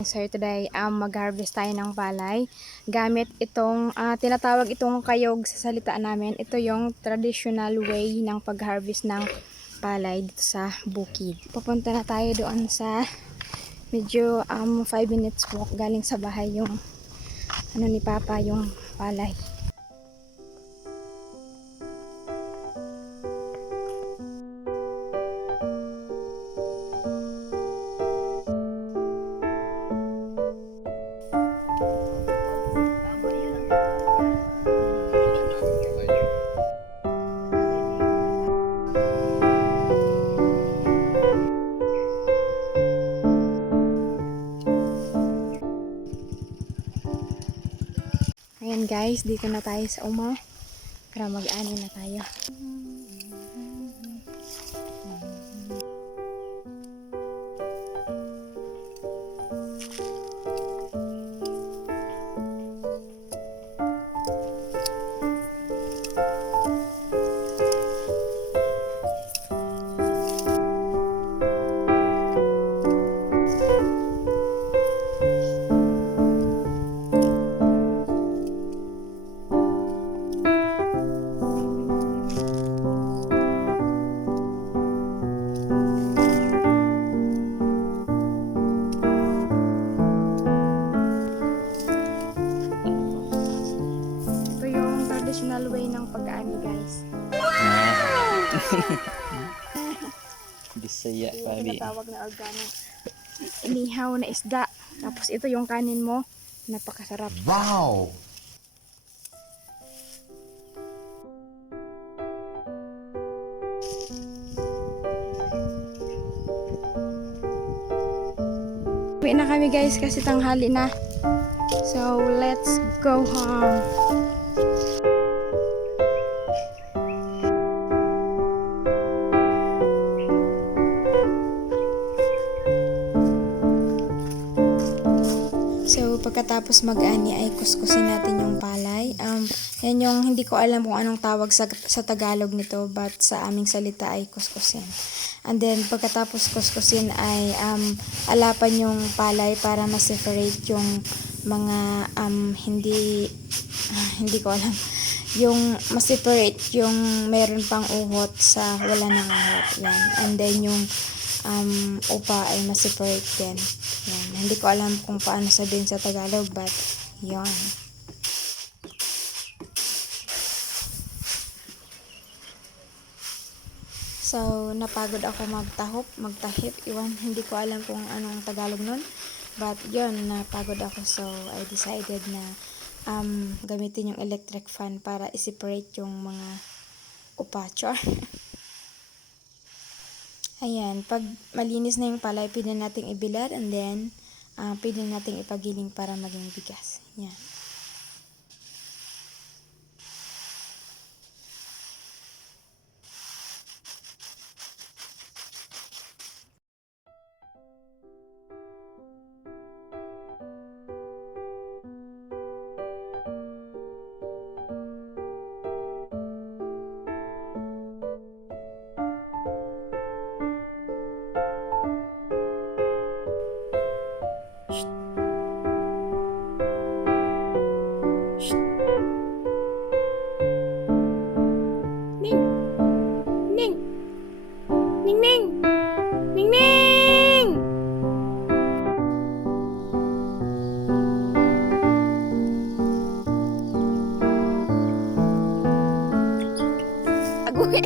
So today, mag-harvest tayo ng palay gamit itong tinatawag itong kayog sa salita namin. Ito yung traditional way ng pag-harvest ng palay dito sa bukid. Pupunta na tayo doon sa medyo 5 minutes walk galing sa bahay yung ni Papa yung palay. Ayan guys, dito na tayo sa uma para mag-ani na tayo. Traditional way ng pag-aani guys. Wow! Bisaya Yung kami. tinatawag na organic. Inihaw na isda. Tapos ito yung kanin mo. Napakasarap. Wow! Uwi na kami guys kasi tanghali na. So let's go home. So, pagkatapos mag-ani ay kuskusin natin yung palay. Yan yung hindi ko alam kung anong tawag sa Tagalog nito, but sa aming salita ay kuskusin. And then, pagkatapos kuskusin ay alapan yung palay para ma-separate yung mga hindi ko alam. Yung ma-separate yung meron pang uhot sa wala nang uhot. Yan. And then, yung upa ay ma-separate din. Yan. Hindi ko alam kung paano sabihin sa Tagalog, but yon. So, napagod ako magtahip. Iwan, hindi ko alam kung anong Tagalog nun. But yon, napagod ako. So, I decided na gamitin yung electric fan para i-separate yung mga upa. Char. Ayan, pag malinis na yung palay, pwede nating ibilad and then pwede nating ipagiling para maging bigas. Yan. Ning! Ning! Ning ning! Ning ning! Agoy!